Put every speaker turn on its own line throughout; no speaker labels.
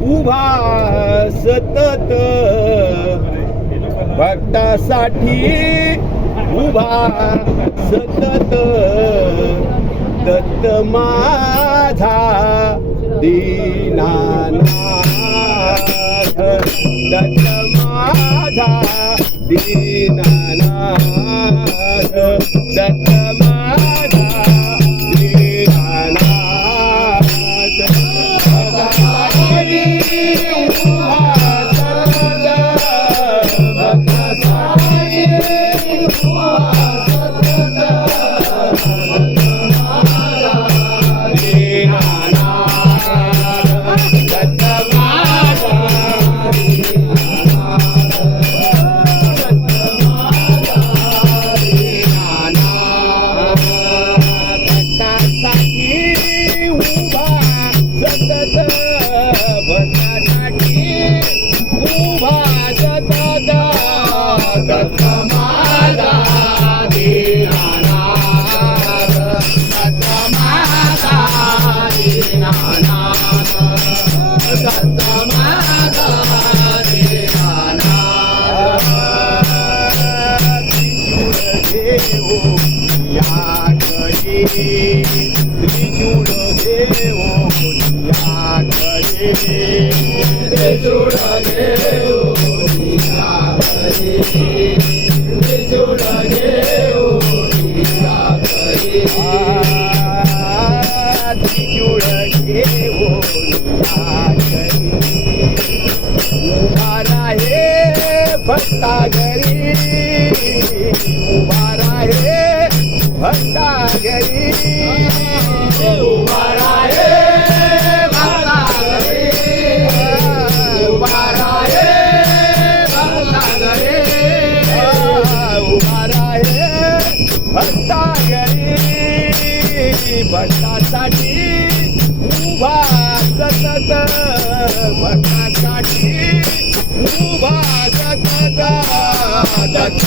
उभा सतत भक्तासाठी उभा सतत दत्त माझा दीनानाथ. दत्त माझा दीनानाथ. दत्त त्रिशूळ देव या त्रिशूळ त्रिशूळ देव उभा राहे भक्ता घरी. उभा भक्ता घरी भक्तासाठी उभा सतत। भक्तासाठी उभा सतत। दत्त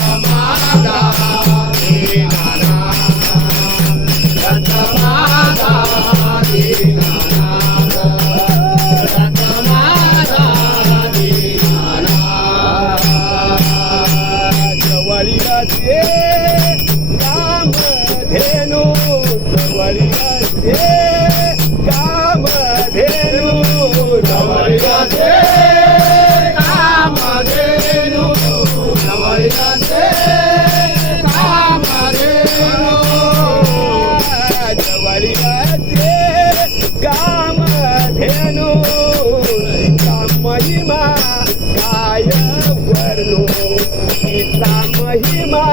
महिमा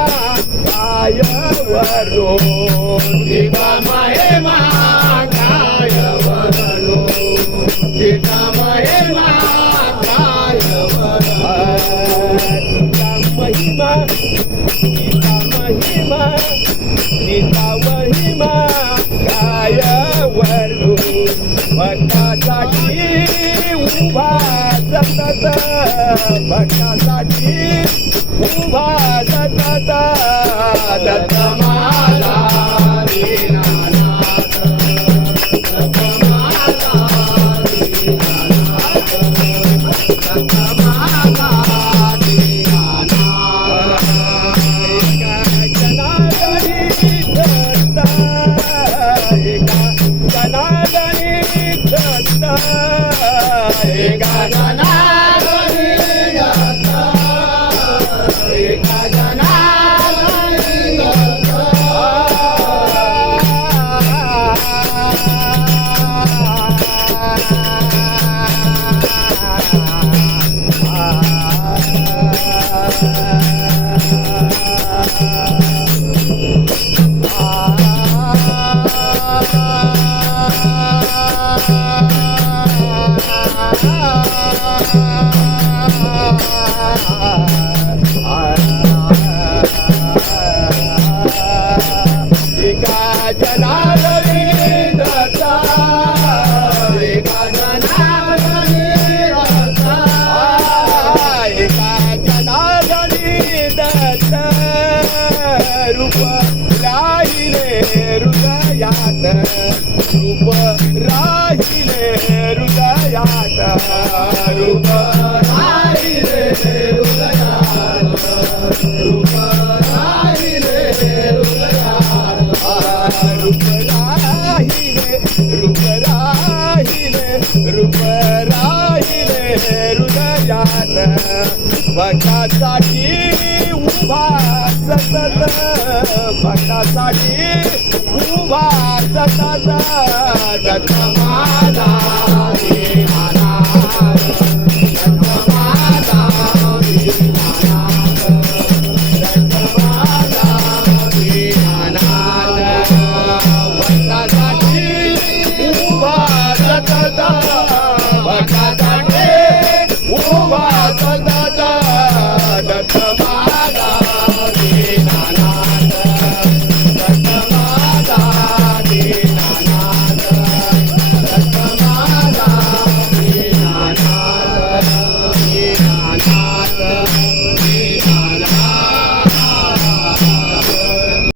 काय वरो तिचा महिमा तिचा महिमा तिचा महिमा काय वर्णो भक्तासाठी उभा सतत भक्तासाठी उभा सतत दत्त माझा Gana रूप राहिले हृदयात रूप राहिले हृदयात रूप राहिले हृदयात रूप राहिले हृदयात रूप राहिले रूप राहिले रूप राहिले हृदयात उभा सतत भक्तासाठी उभा सतत दत्त